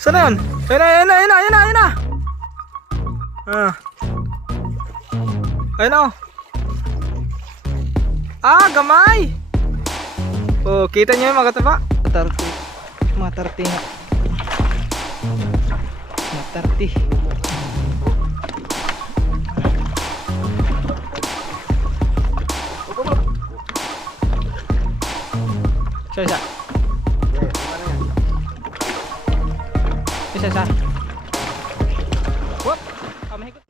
Saan na yun? Ayun na, ayun na, ayun na, ayun na. Ayun na. Gamay. Oh, kita nyo yung mga kataba? Mga tarti nga. Mga tarti. Isa. Isa. Whoop! Mahigit.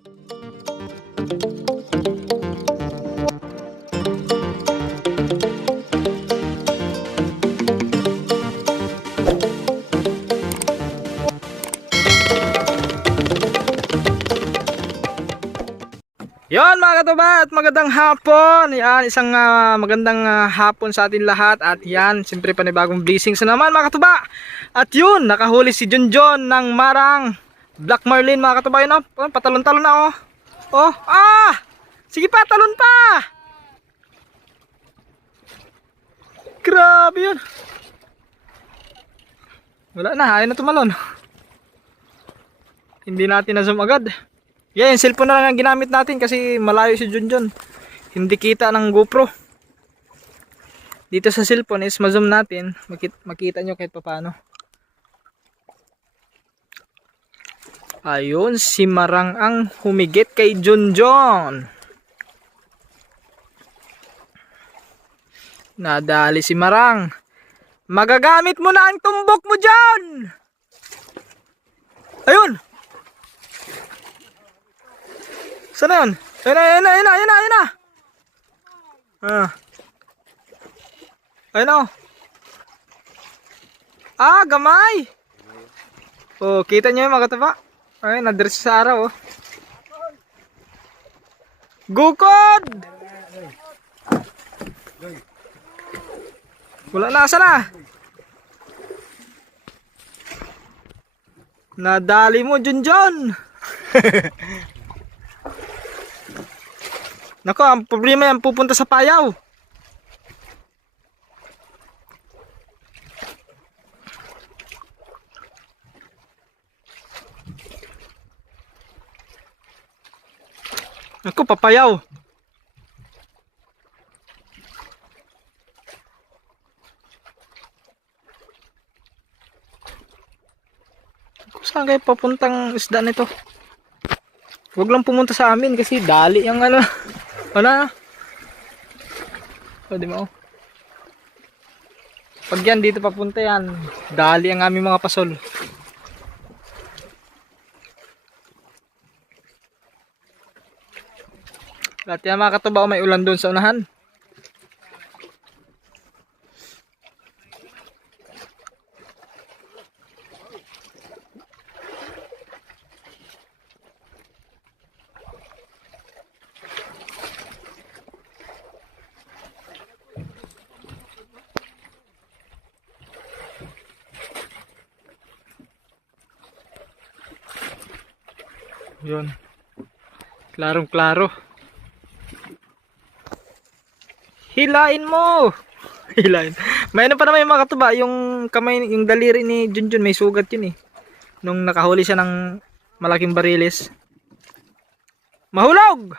Yon mga katuba at magandang hapon. Yan, isang magandang hapon sa atin lahat. At yan, siyempre panibagong blessings na naman mga katuba. At yun, nakahuli si Junjun ng marang Black Marlin mga katuba. Yun, patalon-talon na sige pa, talon pa. Grabe yun. Wala na, ayaw na tumalon. Hindi natin na zoom agad. Yan, yung cellphone na lang ang ginamit natin kasi malayo si Junjun. Hindi kita ng GoPro. Dito sa cellphone is ma-zoom natin. Makita nyo kahit paano. Ayun, si Marang ang humigit kay Junjun. Nadali si Marang. Magagamit mo na ang tumbok mo dyan. Ayun. Saan na yun? Ayun na. Ayun na. Gamay. Oh, kita nyo yung mga kataba? Ayun, nadress sa araw oh. Gukod! Wala na, asa na? Nadali mo, Junjun. Nako, ang problema yan pupunta sa payaw. Nako, papayaw. Saan kayo papuntang isda nito? Huwag lang pumunta sa amin kasi dali yung ano. Wala. Di mo. Pag yan dito papunta yan, dali ang aming mga pasol. Lahat yan mga katuba, may ulan doon sa unahan. Yun. Klarong klaro. Hilain mo. Hilain. May ano pa naman yung mga katuba, yung kamay, yung daliri ni Junjun may sugat yun eh. Nung nakahuli siya ng malaking barilis. Mahulog.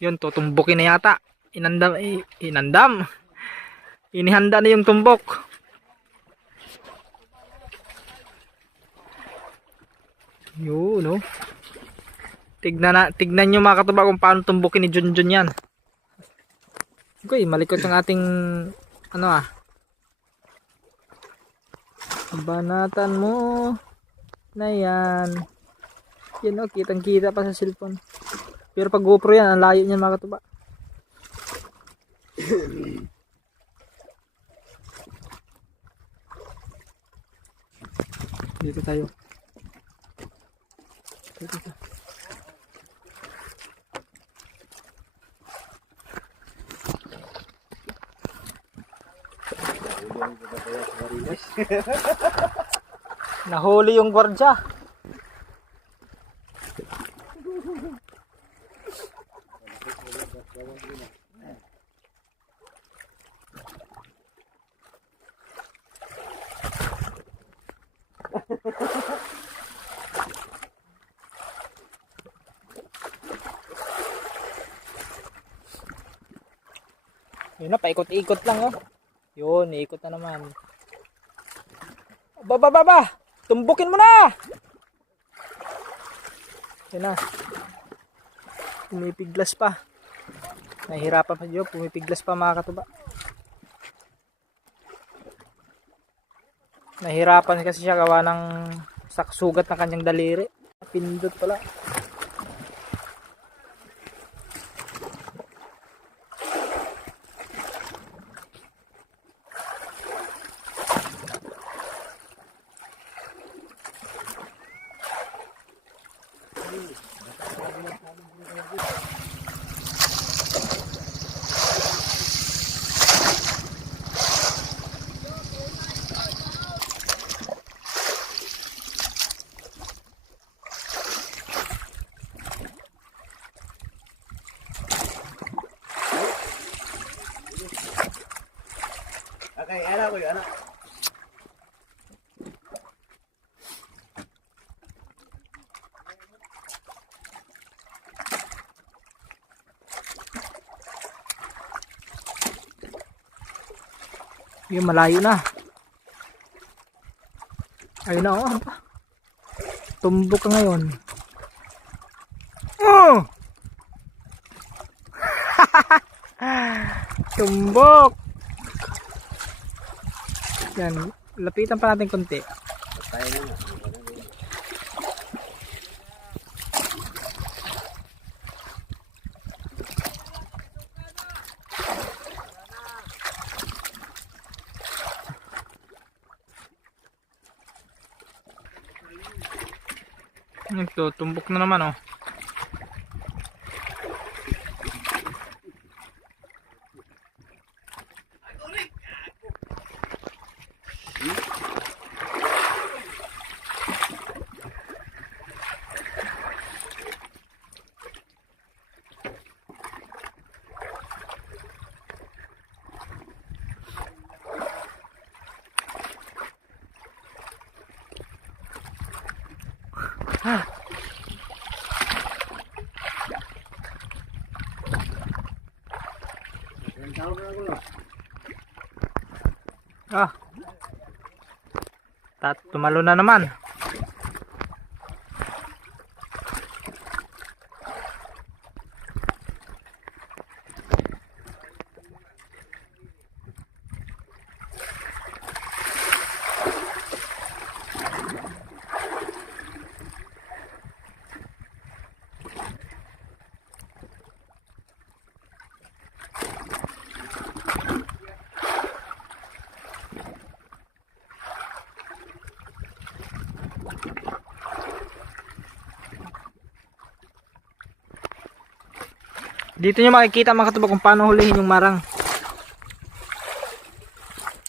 Yun, tutumbukin na yata. Inandam. Inihanda na yung tumbok. Yun, no? Tignan nyo mga katuba kung paano tumbukin ni Junjun yan. Okay, malikot ang ating banatan mo na yan. Yan o, kitang kita pa sa cellphone. Pero pag GoPro yan, ang layo niyan mga katuba. Dito tayo. Nahuli yung gwardya. Yun na, paikot-ikot lang oh. Yun, ikot na naman. Baba! Tumbukin mo na! Yun na. Pumipiglas pa. Nahihirapan pa dyan, pumipiglas pa mga katuba. Nahihirapan kasi siya gawa ng saksugat na kanyang daliri. Pindot pala. Okay, anak ko yun, anak. Yun, malayo na. Ayun na oh. Tumbok ka ngayon. Tumbok. Yan, lapitan pa natin konti. Tayo na. Ito, tumbok na naman oh. Ah. Tumalo na naman. Dito nyo makikita mga katuba kung paano hulihin yung marang.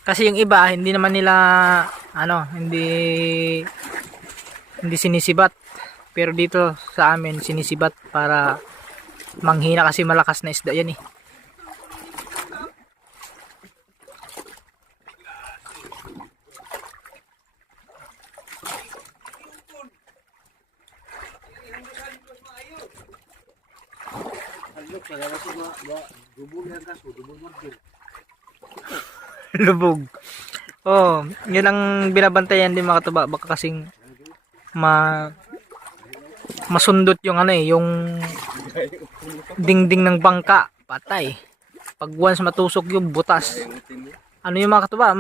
Kasi yung iba hindi naman nila hindi sinisibat. Pero dito sa amin sinisibat para manghina kasi malakas na isda yan eh. Lubog. Oh, yun ang binabantayan din mga katuba. Baka kasing masundot yung yung dingding ng bangka. Patay. Pag once matusok yung butas. Ano yung mga katuba?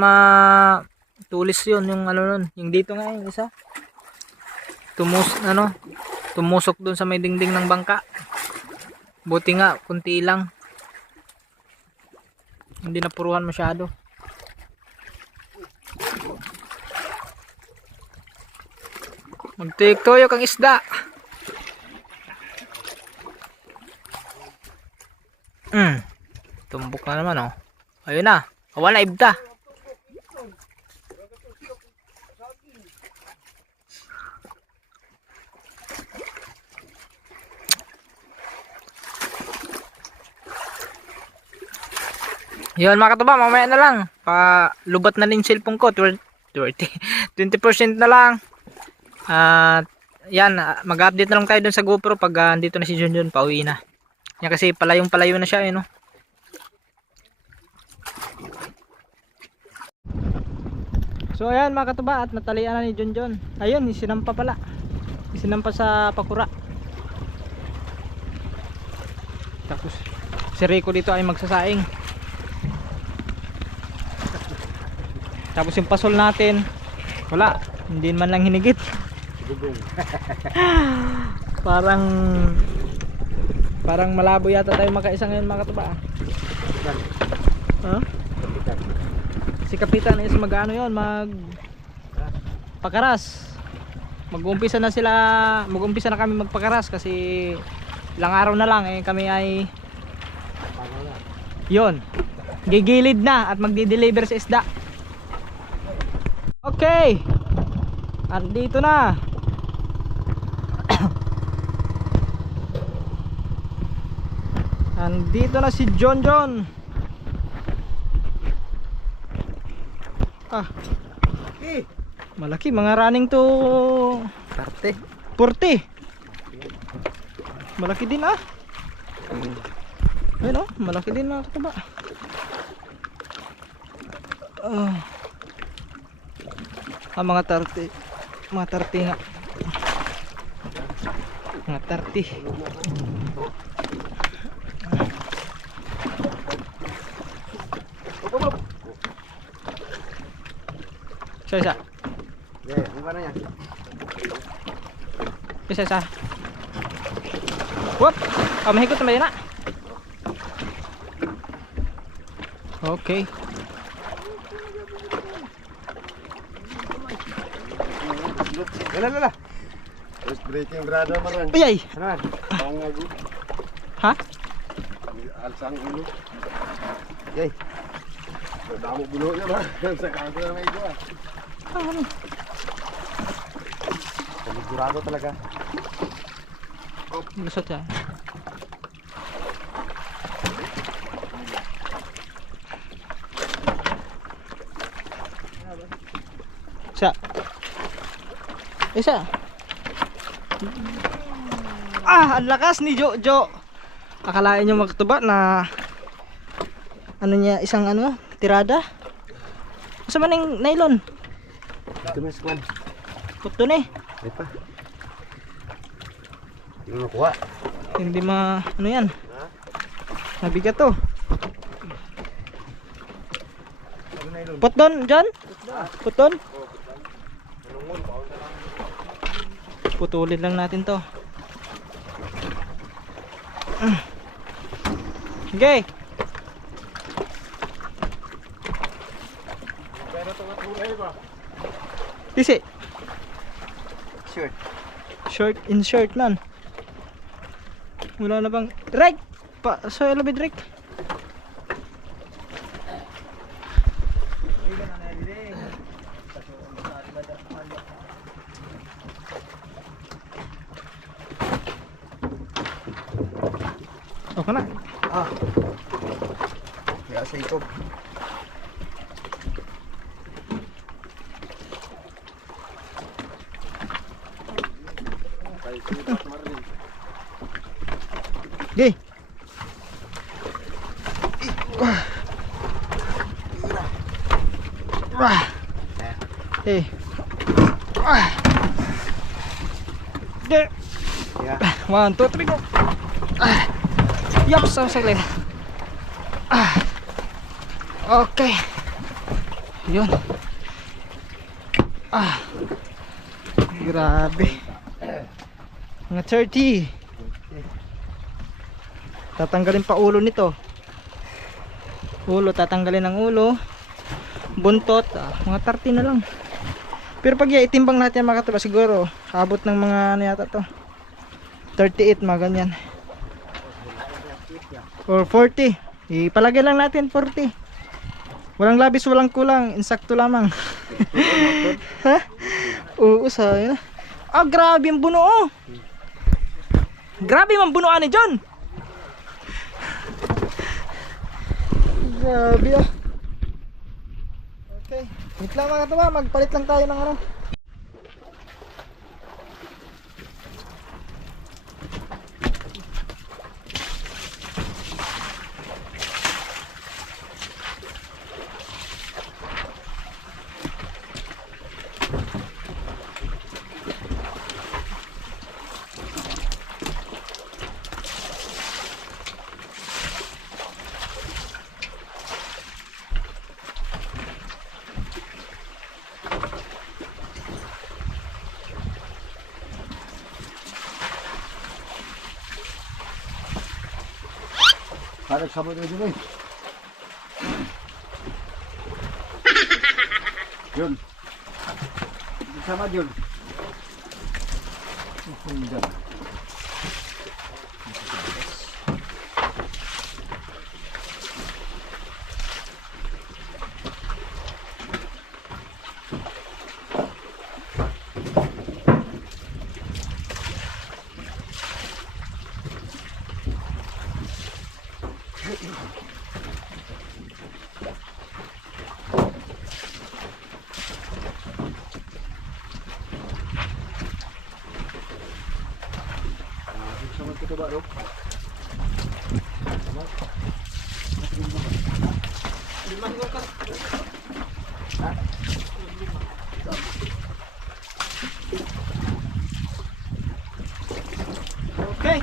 Tulis yun. Yung nun. Yung dito nga yung isa. Tumusok dun sa may dingding ng bangka. Buti nga, kunti lang. Hindi napuruhan masyado. Magtuyok-tuyok ang isda. Tumbok na naman oh. Ayun na. Wala ibda. Yun mga katuba, mamaya na lang. Lubat na din cellphone ko. 20% na lang. Yan, mag-update na lang tayo dun sa GoPro pag andito na si Junjun, pauwi na. Yan kasi palayong-palayo na siya no. So ayan mga katuba, at natalian na ni Junjon. Ayun, isinampa pala. Isinampa sa pakura. Tapos si Rico dito ay magsasaing. Tapos yung pasol natin, wala, hindi man lang hinigit. Parang malabo yata tayo magkaisa ngayon mga katuba. Huh? Si Kapitan is mag-ano yun, pakaras. Mag-umpisa na kami magpakaras kasi ilang araw na lang kami ay yun, gigilid na at magdi-deliver sa isda. Okay, andito na. Andito na si Junjon. Malaki, mga running to 40. Malaki din ayun malaki din mga katuba. Mga 30 nga. Mga 30. Isa. Ano ba na yan? Isa. Whoop! Mahigot na ba yun na? Okay. Lala. First breaking brother maran. Uyay! Ano? Pangagu. Ha? Alsang ulo. Yay. Damo bulo niya ba? Sa kanto na may ito Sigurado talaga. Lusot yan. Isa. Ang lakas ni Jojo. Akalain nyo magtuba na ano niya, isang tirada. Sa maning nylon. Ito na squad. Puto ni. Ay pa. Hindi mo nakuha. Hindi yan. Mabigat to. Puton dyan? Puton? Putulin lang natin to. Okay. Isi. Short in short man. Wala na bang Drake? So labi Drake. Okay na. Kaya sa ito. Okay. Hey. There. Yeah. 1, 2, 3 go. Yup, so saglit. Okay. Yun. Grabe. Mga 30. Tatanggalin pa ulo nito. Tatanggalin ang ulo. Buntot, mga 30 na lang. Pero pag itimbang natin mga katuba, siguro abot ng mga ano yata to, 38 mga ganyan. Or 40. Ipalagay lang natin 40. Walang labis, walang kulang, insakto lamang. Ha? Oo, sayang. Grabe yung buno. Grabe yung bunuan ni John. Grabe Okay. Wait lang mga katuba, magpalit lang tayo ng ano. nagsabot na dyan eh. Yun. Sama yun. Sundan. Sama kita baru. Okay.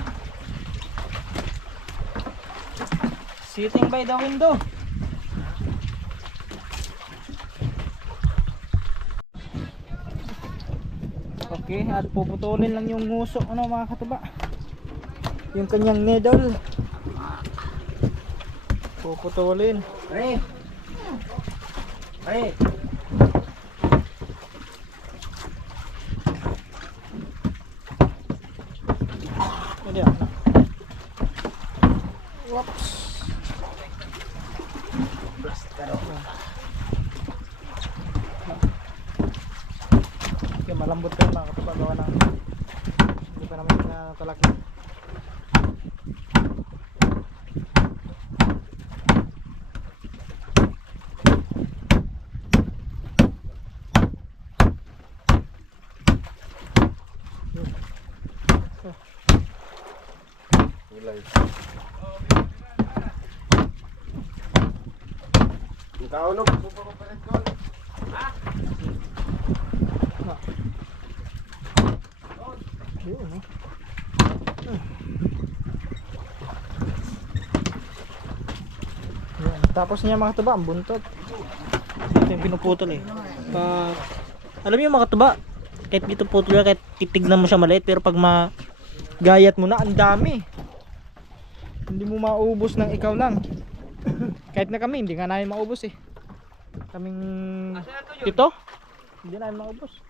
Sitting by the window. Okay, at puputulin lang yung nguso ano mga katuba. Yung kanyang needle. Puputulin. Hey. Hey. Hindi ah. Whoops. Okay, malambot pa yun mga katuba. Gawa ng hindi pa naman natalak na. Mulai. Ikaw no, pupapalit ko. Yun, no? Yan. Tapos niya mga tuba, ang buntot. Ito yung pinuputol eh. Alam niyo mga tuba, kahit dito putol kahit titignan mo siya maliit, pero pag magayat mo na, ang dami. Hindi mo maubos ng ikaw lang. Kahit na kami, hindi nga namin maubos eh. Kaming ito, hindi namin maubos.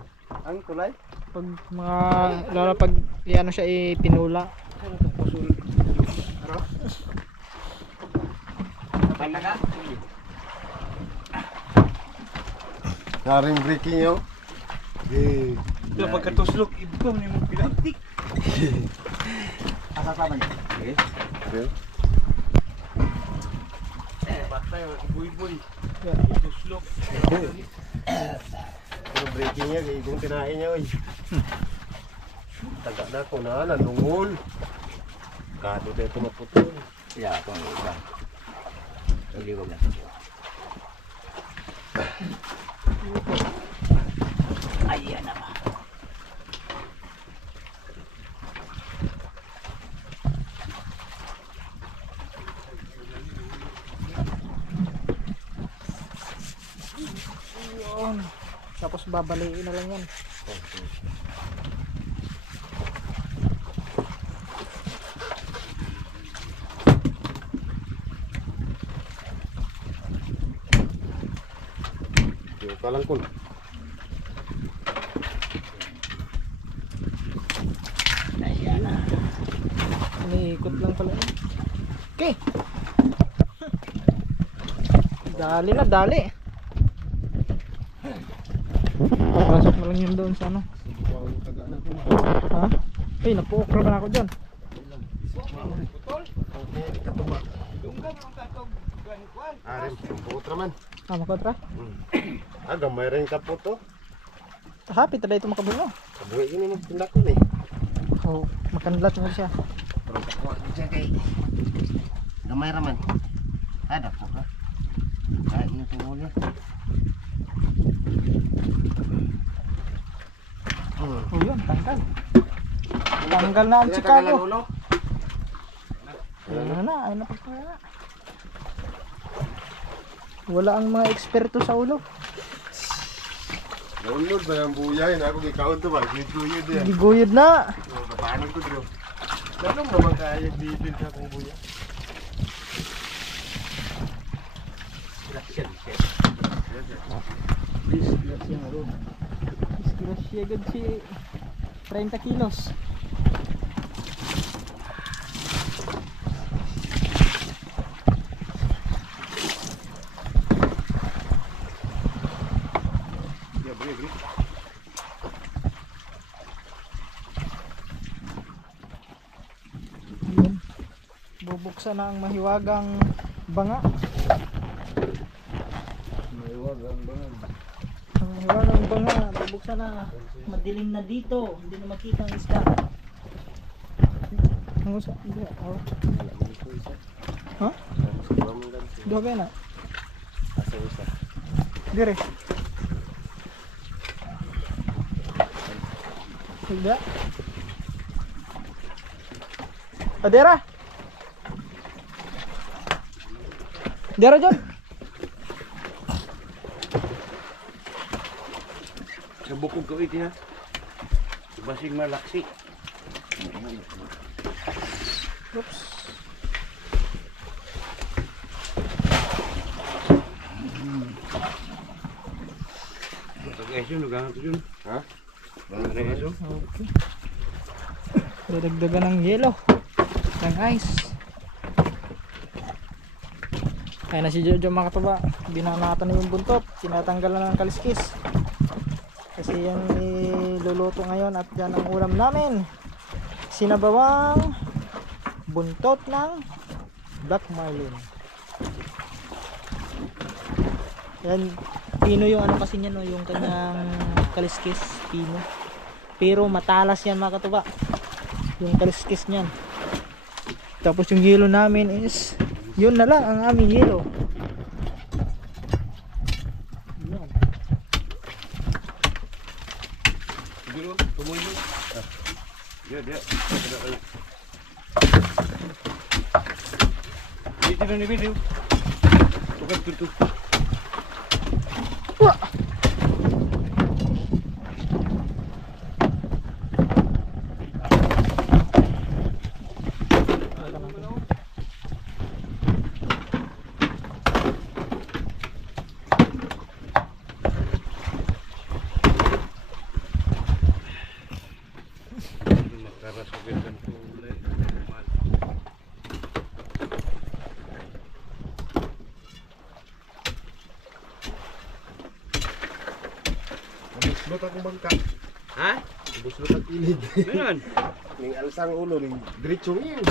Ang kulay? Pag mga, lalo pag ano siya tinula. Ano to? Pusul. Ano? Talaga? Naring breaking yun. Eh. Ito pagkatuslok, ibigom ni mo pinantik. Asa taman? Okay. Okay. Batay, buy-buy. Yan. Tuslok. Pero breaking niya, kung kinain niya, oy. Taga na ko na, nanungol. Kado tayo tumaputol. Ya, ito ang iba. Iliwag na. Ayan naman. Yun. Tapos babaliin na lang yan. Yung kalangkol. Ayan na. Iniikot lang pala yun. Okay. Dali na, dali. Pasok na lang yun doon sa ano. Taga na ko. Ha? Ay, napu-okra ba na ako dyan? Okay, katuba. Arim, putra man. Ah, makontra? Gamay rin ka po to. Happy talaga ito makabuno. Kabuhi yun yung tindak ko eh. Oh, makanlat mo siya. Pero kakuha ko siya kay gamay raman. Ada po ka. Kahit yung tungol niya. Oh yun, tanggal. Tanggal na ang Chicago. Ayun na, ayun na pagkakala. Wala ang mga eksperto sa ulo. Download ba yung buya? Ako gikawin to ba? Giguyod yan. Giguyod na. Paano ko dito? Ganun naman kaya bibig sa kong buya. Disgrasya nga ron. Disgrasya gud si 30 kilos. Ya, beri. Yun. Bubuksan na ang mahiwagang banga. May wagang bangan. Ang mahiwagang banga, bubuksan na. Madilim na dito, hindi na makita ang isda. Ano sa? Hindi. Oh. Ha? Duha ka na? Asa usa. Dire. Tidak. Adera. Dera John. Sa bukog kawit ha. Basing malaksi. Oops. Pag-eso nugang to yun. Ha? Pag-eso. Okay. Dadagdagan ng yelo. Ng ice. Ayun na si Jojo mga katuba. Binanatan na yung buntot. Tinatanggal na ng kaliskis. Kasi yan iluluto ngayon at yan ang ulam namin. Sinabawang buntot ng black marlin. Yan, pino yung ano kasi niyan, no, yung kanyang kaliskis, pino. Pero matalas yan mga katuba. Yung kaliskis niyan. Tapos yung yelo namin is yun na lang ang aming yelo. Yan. Siguro, tumoy mo. Dia. Dito na ni video. Tukat tutup. Wah! Makaras ko ganyan kulay. Buslot akong bangka. Ha? Buslot ang ilid. Ngayon. Ning alsang ulo ning diretso niya.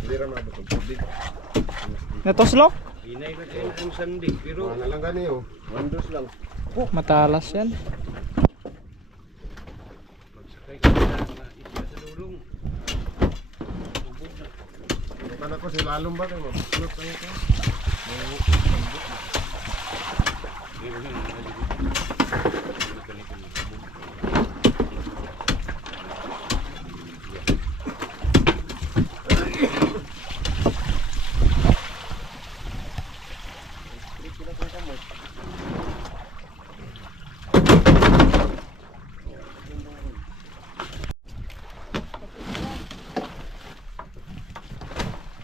Hindi ra mabutog tubig. Natoslok? Inay na kayo ang sandig. Pero Ano lang gani oh. Wandos lang. Matalas yan. magsakay ka na mga isla sa lulong. Tubog na. Bukan ako si lalong ba kayo? Buslot lang ito. Pero yun,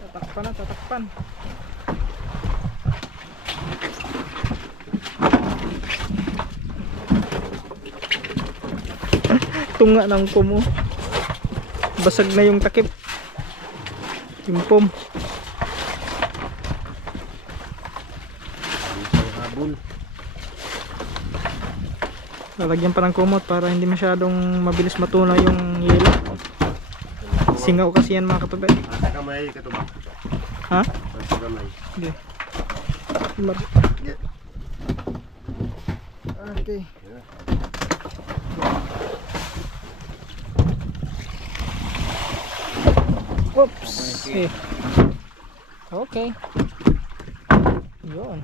Tatakpan na, tatakpan. Tunga ng pumo. Basag na yung takip. Yung pom. Isang habol. Lalagyan pa ng kumot para hindi masyadong mabilis matunaw yung yelo. Singaw kasi yan mga katabi. Asa kamay katubak. Ha? Asa kamay. Okay. Yeah. Okay. Oops. Okay. Yun.